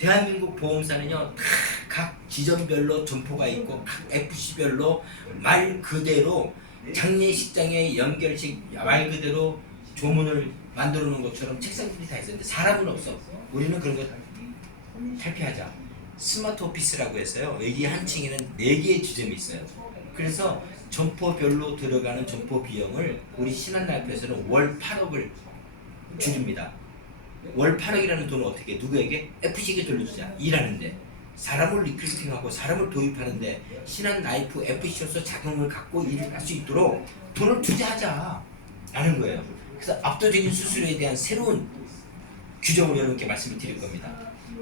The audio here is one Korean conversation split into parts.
대한민국 보험사는요 다 각 지점별로 점포가 있고 각 FC별로 말 그대로 장례식장의 연결식 말 그대로 조문을 만들어 놓은 것처럼 책상들이 다 있었는데 사람은 없어. 우리는 그런 거 탈피하자. 스마트 오피스라고 했어요. 여기 한 층에는 네 개의 지점이 있어요. 그래서 점포별로 들어가는 점포 비용을 우리 신한라이프에서는 월 8억을 줄입니다. 월 8억이라는 돈을 어떻게 누구에게 FC에게 돌려주자 일하는데 사람을 리크루팅하고 사람을 도입하는데 신한 라이프 FC로서 자금을 갖고 일을 할 수 있도록 돈을 투자하자 라는 거예요. 그래서 압도적인 수수료에 대한 새로운 규정을 여러분께 말씀을 드릴 겁니다.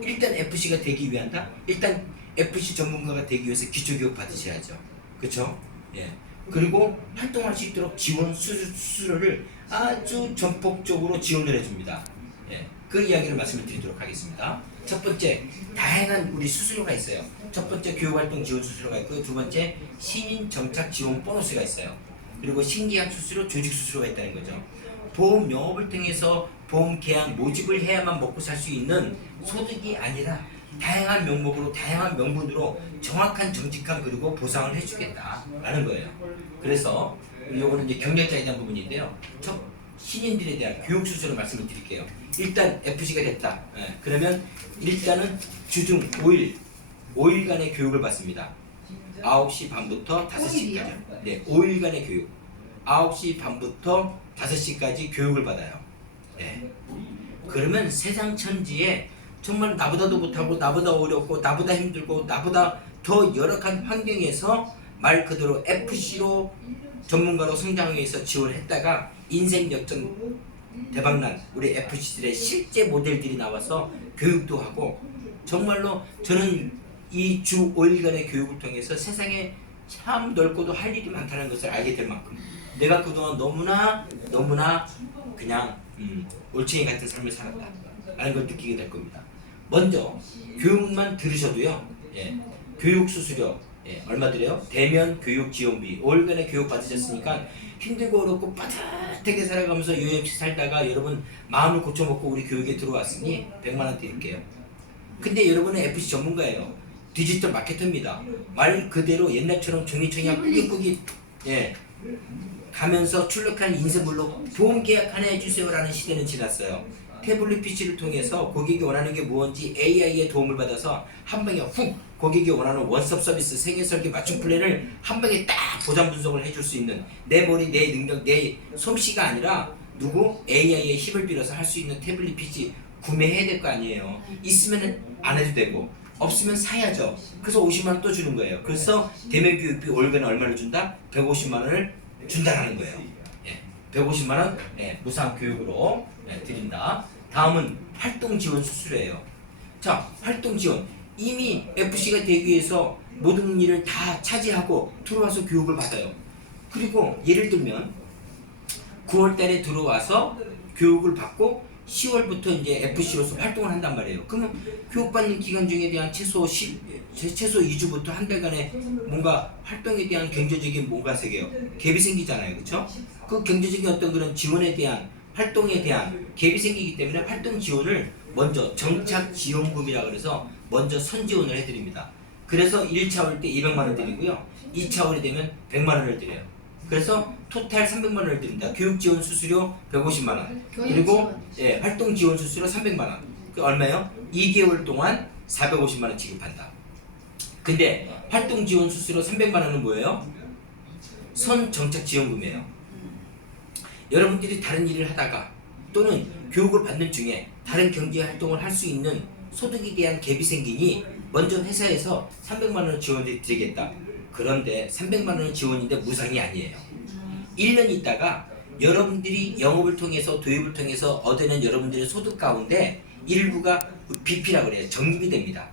일단 FC가 되기 위한다. 일단 FC 전문가가 되기 위해서 기초교육 받으셔야죠. 그렇죠? 예. 그리고 활동할 수 있도록 지원 수수- 수수료를 아주 전폭적으로 지원을 해줍니다. 예. 그 이야기를 말씀을 드리도록 하겠습니다. 첫 번째, 다양한 우리 수수료가 있어요. 첫 번째 교육활동 지원 수수료가 있고 두 번째 신인 정착 지원 보너스가 있어요. 그리고 신계약 수수료, 조직 수수료가 있다는 거죠. 보험 영업을 통해서 보험 계약 모집을 해야만 먹고 살 수 있는 소득이 아니라 다양한 명목으로 다양한 명분으로 정확한 정직한 그리고 보상을 해주겠다라는 거예요. 그래서 이거는 이제 경력자에 대한 부분인데요. 첫 신인들에 대한 교육 수수료 말씀을 드릴게요. 일단 FC가 됐다. 예, 그러면 일단은 주중 5일 5일간의 교육을 받습니다. 9시 반부터 5시까지. 네, 5일간의 교육. 9시 반부터 5시까지 교육을 받아요. 네. 그러면 세상 천지에 정말 나보다도 못하고 나보다 어렵고 나보다 힘들고 나보다 더 열악한 환경에서 말 그대로 FC로 전문가로 성장하기 위해서 지원했다가 인생 역전 대박난 우리 FC들의 실제 모델들이 나와서 교육도 하고 정말로 저는 이 주 5일간의 교육을 통해서 세상에 참 넓고도 할 일이 많다는 것을 알게 될 만큼 내가 그동안 너무나 너무나 그냥 음, 올챙이 같은 삶을 살았다. 라는 걸 느끼게 될 겁니다. 먼저 교육만 들으셔도요 예, 교육 수수료 예, 얼마 들여요? 대면 교육 지원비. 5일간의 교육 받으셨으니까 힘들고 어렵고 빠듯하게 살아가면서 유협시 살다가 여러분 마음을 고쳐먹고 우리 교육에 들어왔으니 100만 원 드릴게요. 근데 여러분은 FC 전문가예요. 디지털 마케터입니다. 말 그대로 옛날처럼 종이청이야 꾸깃꾸깃 예, 가면서 출력한 인쇄물로 보험 계약 하나 해주세요라는 시대는 지났어요. 태블릿 PC를 통해서 고객이 원하는 게 무엇인지 AI의 도움을 받아서 한 방에 훅 고객이 원하는 원스톱 서비스 세계 설계 맞춤 플랜을 한 방에 딱 보장 분석을 해줄 수 있는 내 머리 내 능력 내 솜씨가 아니라 누구 AI의 힘을 빌어서 할 수 있는 태블릿 PC 구매해야 될 거 아니에요. 있으면 안 해도 되고 없으면 사야죠. 그래서 50만 원 또 주는 거예요. 그래서 대면 교육비 월간에 얼마를 준다? 150만 원을 준다라는 거예요. 예, 150만 원 예, 무상 교육으로 예, 드린다. 다음은 활동 지원 수수료예요. 자, 활동 지원 이미 FC가 되기 위해서 모든 일을 다 차지하고 들어와서 교육을 받아요. 그리고 예를 들면 9월 달에 들어와서 교육을 받고 10월부터 이제 FC로서 활동을 한단 말이에요. 그러면 교육받는 기간 중에 대한 최소 10, 최소 2주부터 한 달간의 뭔가 활동에 대한 경제적인 뭔가 세계요. 갭이 생기잖아요. 그렇죠? 그 경제적인 어떤 그런 지원에 대한 활동에 대한 갭이 생기기 때문에 활동 지원을 먼저 정착 지원금이라 그래서 먼저 선지원을 해드립니다. 그래서 1차 올 때 200만 원 드리고요. 2차 올이 되면 100만 원을 드려요. 그래서 토탈 300만 원을 드립니다. 교육 지원 수수료 150만 원. 그리고. 예, 활동 지원 수수료 300만 원. 그 얼마요? 2개월 동안 450만 원 지급한다. 근데 활동 지원 수수료 300만 원은 뭐예요? 선 정착 지원금이에요. 여러분들이 다른 일을 하다가 또는 교육을 받는 중에 다른 경제 활동을 할 수 있는 소득에 대한 갭이 생기니 먼저 회사에서 300만 원을 지원해 드리겠다. 그런데 300만 원은 지원인데 무상이 아니에요. 1년 있다가 여러분들이 영업을 통해서 도입을 통해서 얻어낸 여러분들의 소득 가운데 일부가 BP라 그래요. 적립이 됩니다.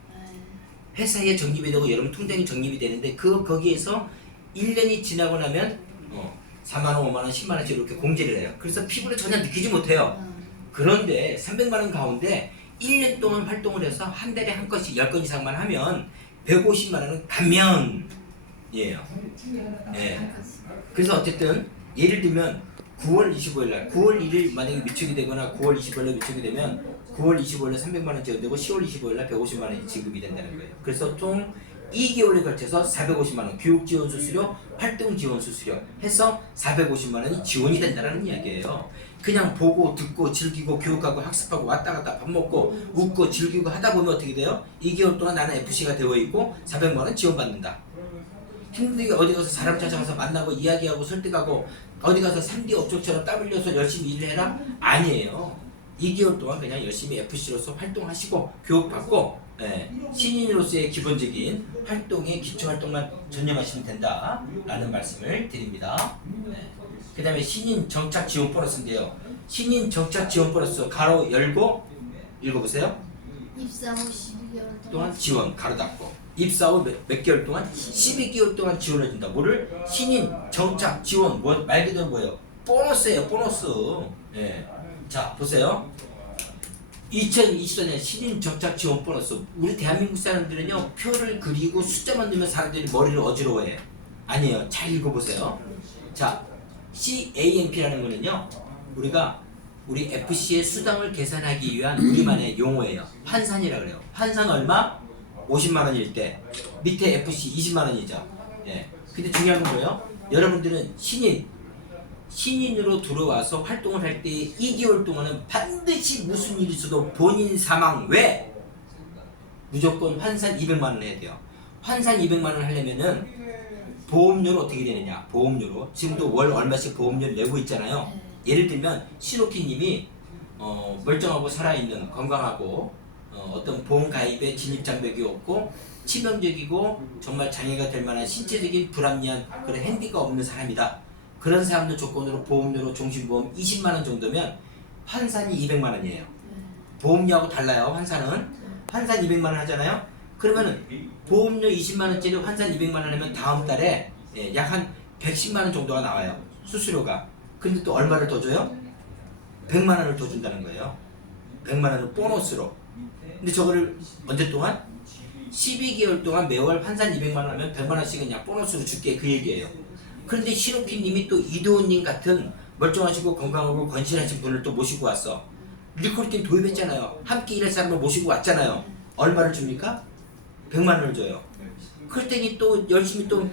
회사에 적립이 되고 여러분 통장에 적립이 되는데 그 거기에서 1년이 지나고 나면 어, 4만 원, 5만 원, 10만 원씩 이렇게 공제를 해요. 그래서 피부를 전혀 느끼지 못해요. 그런데 300만 원 가운데 1년 동안 활동을 해서 한 달에 한 건씩 10건 이상만 하면 150만 원은 감면 이에요. 예. 그래서 어쨌든 예를 들면 9월 25일 날 9월 1일 만약에 미축이 되거나 9월 20일 날 미축이 되면 9월 25일에 300만 원 지원되고 10월 25일에 150만 원이 지급이 된다는 거예요. 그래서 총 2개월에 걸쳐서 450만 원 교육 지원 수수료, 활동 지원 수수료 해서 450만 원이 지원이 된다는 이야기예요. 그냥 보고 듣고 즐기고 교육하고 학습하고 왔다 갔다 밥 먹고 웃고 즐기고 하다 보면 어떻게 돼요? 2개월 동안 나는 FC가 되어 있고 400만 원 지원받는다. 힘들게 어디 가서 사람 찾아가서 만나고 이야기하고 설득하고 어디 가서 3D 업종처럼 땀 흘려서 열심히 일을 해라? 아니에요. 2개월 동안 그냥 열심히 FC로서 활동하시고 교육받고 예, 신인으로서의 기본적인 활동에 기초 활동만 전념하시면 된다라는 말씀을 드립니다. 그 다음에 신인 정착 지원 보너스인데요. 신인 정착 지원 보너스 가로 열고 읽어보세요. 입사 후 12개월 동안 지원 가로 닫고 입사 후 몇 개월 동안 12개월 동안 지원해 준다. 뭐를 신인 정착 지원 뭐 말 그대로 뭐예요? 보너스예요. 보너스. 예. 자 보세요. 2024년 신인 정착 지원 보너스. 우리 대한민국 사람들은요 표를 그리고 숫자만 넣으면 사람들이 머리를 어지러워해. 아니에요. 잘 읽어보세요. 자 CAMP라는 거는요 우리가 우리 FC의 수당을 계산하기 위한 우리만의 용어예요. 환산이라 그래요. 환산 얼마? 50만 원일 때 밑에 FC 20만 원이죠. 예. 근데 중요한 건 뭐예요? 여러분들은 신인 신인으로 들어와서 활동을 할 때 2개월 동안은 반드시 무슨 일이 있어도 본인 사망 외 무조건 환산 200만 원 해야 돼요. 환산 200만 원 하려면은 보험료로 어떻게 되느냐? 보험료로 지금도 월 얼마씩 보험료를 내고 있잖아요. 예를 들면 신호키님이 어, 멀쩡하고 살아있는 건강하고 어, 어떤 보험 가입에 진입 장벽이 없고 치명적이고 정말 장애가 될 만한 신체적인 불합리한 그런 핸디가 없는 사람이다. 그런 사람들 조건으로 보험료로 종신보험 20만 원 정도면 환산이 200만 원이에요. 보험료하고 달라요. 환산은 환산 200만 원 하잖아요. 그러면은 보험료 20만 원짜리 환산 200만 원 하면 다음 달에 예, 약한 110만 원 정도가 나와요. 수수료가. 근데 또 얼마를 더 줘요? 100만 원을 더 준다는 거예요. 100만 원을 보너스로. 근데 저거를 언제 동안? 12개월 동안 매월 환산 200만 원 하면 100만 원씩 그냥 보너스로 줄게 그 얘기예요. 그런데 신호키 님이 또 이도훈님 같은 멀쩡하시고 건강하고 건실하신 분을 또 모시고 왔어. 리코르팅 도입했잖아요. 함께 일할 사람을 모시고 왔잖아요. 얼마를 줍니까? 100만 원을 줘요. 그랬더니 또 열심히 또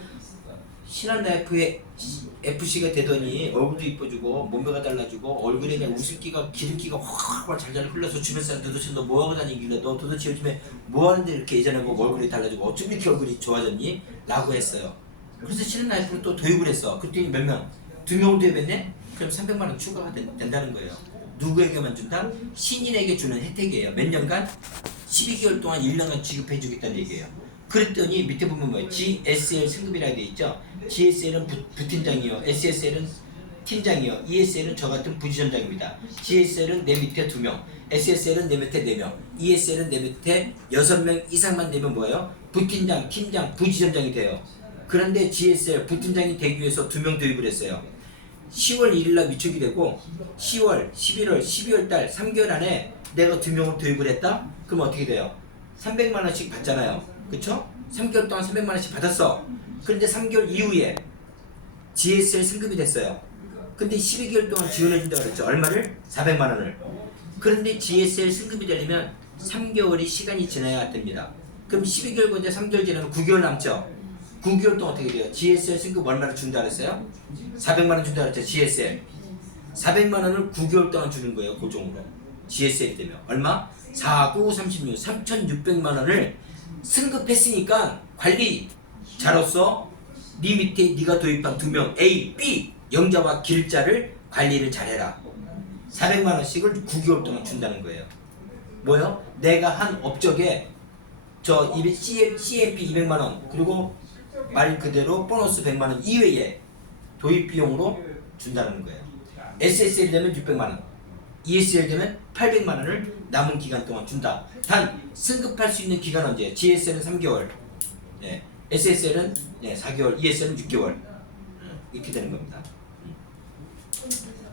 신한라이프의 FC가 되더니 얼굴도 이뻐지고 몸매가 달라지고 얼굴에 그냥 웃음기가 기름기가 확확 잘잘 흘러서 주변 사람 도대체 너 뭐하고 다니길래 너 도대체 요즘에 뭐하는데 이렇게 예전하고 얼굴이 달라지고 어쩜 이렇게 얼굴이 좋아졌니? 라고 했어요. 그래서 신한라이프를 또 도입을 했어. 그랬더니 몇 명? 두 명을 도입했네? 그럼 300만 원 추가가 된, 된다는 거예요. 누구에게만 준다? 신인에게 주는 혜택이에요. 몇 년간? 12개월 동안 1년간 지급해 주겠다는 얘기예요. 그랬더니 밑에 보면 뭐예요? GSL 승급이라고 돼 있죠? GSL은 부, 부팀장이요. SSL은 팀장이요. ESL은 저 같은 부지점장입니다. GSL은 내 밑에 2명, SSL은 내 밑에 4명, ESL은 내 밑에 6명 이상만 되면 뭐예요? 부팀장, 팀장, 부지점장이 돼요. 그런데 GSL 부팀장이 되기 위해서 2명 도입을 했어요. 10월 1일 날 위촉이 되고 10월, 11월, 12월 달 3개월 안에 내가 두 명을 도입을 했다? 그럼 어떻게 돼요? 300만 원씩 받잖아요. 그쵸? 3개월 동안 300만 원씩 받았어. 그런데 3개월 이후에 GSL 승급이 됐어요. 근데 12개월 동안 지원해준다고 그랬죠. 얼마를? 400만 원을. 그런데 GSL 승급이 되려면 3개월이 시간이 지나야 됩니다. 그럼 12개월과 이제 3개월 지나면 9개월 남죠? 9개월 동안 어떻게 돼요? GSL 승급 얼마를 준다 그랬어요? 400만 원 준다 그랬죠. GSL. 400만 원을 9개월 동안 주는 거예요. 고정으로. GSL이 되면 얼마? 4, 9, 36, 3,600만 원을 승급했으니까 관리자로서 네 밑에 네가 도입한 두 명 A, B 영자와 길자를 관리를 잘해라. 400만 원씩을 9개월 동안 준다는 거예요. 뭐요? 내가 한 업적에 저 CM, CMP 200만 원 그리고 말 그대로 보너스 100만 원 이외에 도입 비용으로 준다는 거예요. SSL 되면 600만 원, ESL 되면 800만 원을 남은 기간 동안 준다. 단 승급할 수 있는 기간 언제? GSL은 3개월, 네. SSL은 네, 4개월, ESL은 6개월 이렇게 되는 겁니다.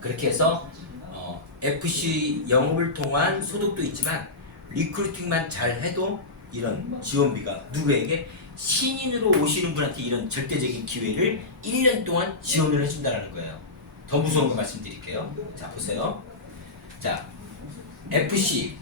그렇게 해서 어, FC 영업을 통한 소득도 있지만 리크루팅만 잘 해도 이런 지원비가 누구에게 신인으로 오시는 분한테 이런 절대적인 기회를 1년 동안 지원을 해준다는 거예요. 더 무서운 거 말씀드릴게요. 자 보세요. 자 FC